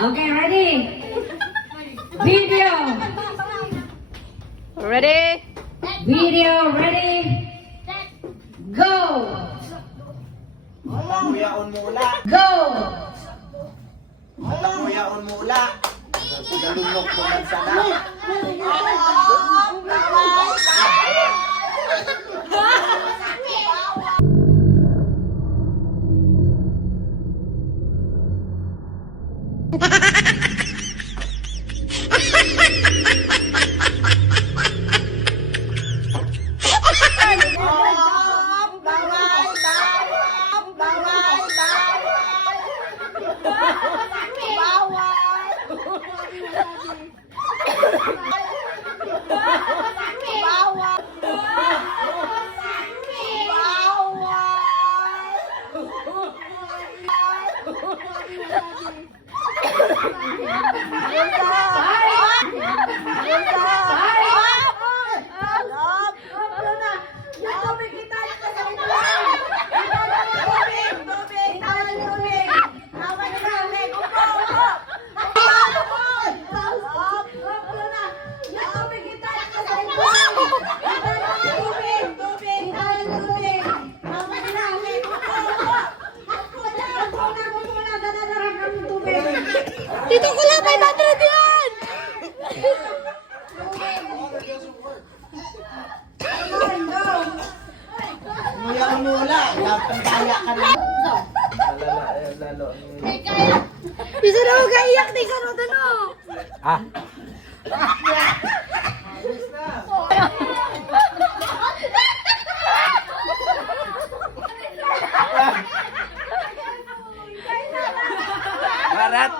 Okay, ready? Video. Ready? Video, ready? Go. Kuyaon mo ula. Go. Kuyaon mo ula. Galunok mo man sana. Dito ko lang 500 yan! Kuyaon mo ula. Pantaya ka na. Lalo. Bisa na huwag kaiyak ni Kano Dano! Ah. Barat.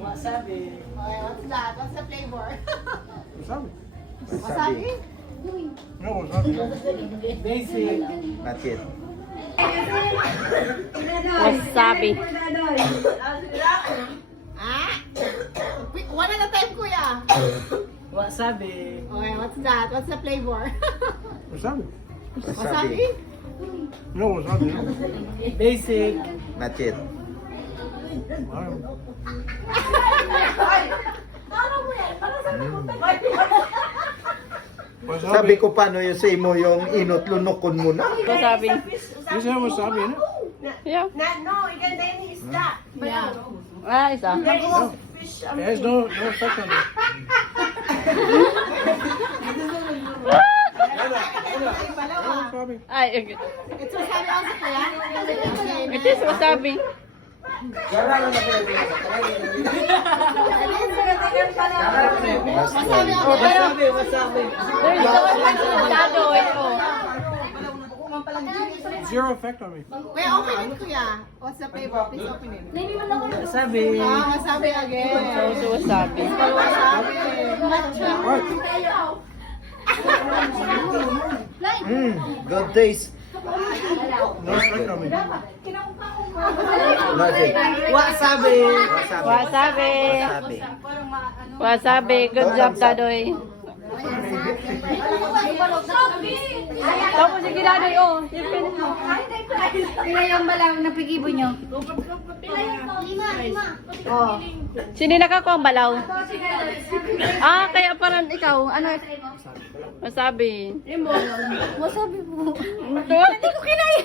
Wasabi. What's that? What's the flavor? Wasabi. Wasabi? No, wasabi. Basic. Not yet. Wasabi. Ah? One at a time, kuya. Wasabi. Okay, what's that? What's the flavor? Wasabi. Wasabi? No wasabi. Basic. Not yet. Wasabi. Sabi ko paano yung sa imo yung inot-lunokon mo na. Wasabi. You say wasabi, no? Yeah. Yeah. Ah, isa. There's no effect on it. Wasabi. Ay, okay. It's wasabi also, kuya? It is wasabi. Wasabi ako. Wasabi. There's no masyado ito. Zero effect on me. Kuya, open it, kuya. What's the flavor? Please open it. Wasabi. Ah, wasabi again. So, wasabi. Wasabi. Alright. Good taste. No effect on me. Nothing. Wasabi. Wasabi. Wasabi. Wasabi. Good job, Dadoy. Tapos sige, Dadoy, oh. Pila yung balang napigibo nyo? Oh. Sino nakakuha ang balaw? Ah, kaya parang ikaw. Ano? Wasabi. Wasabi po. Ito? Hindi ko kinain.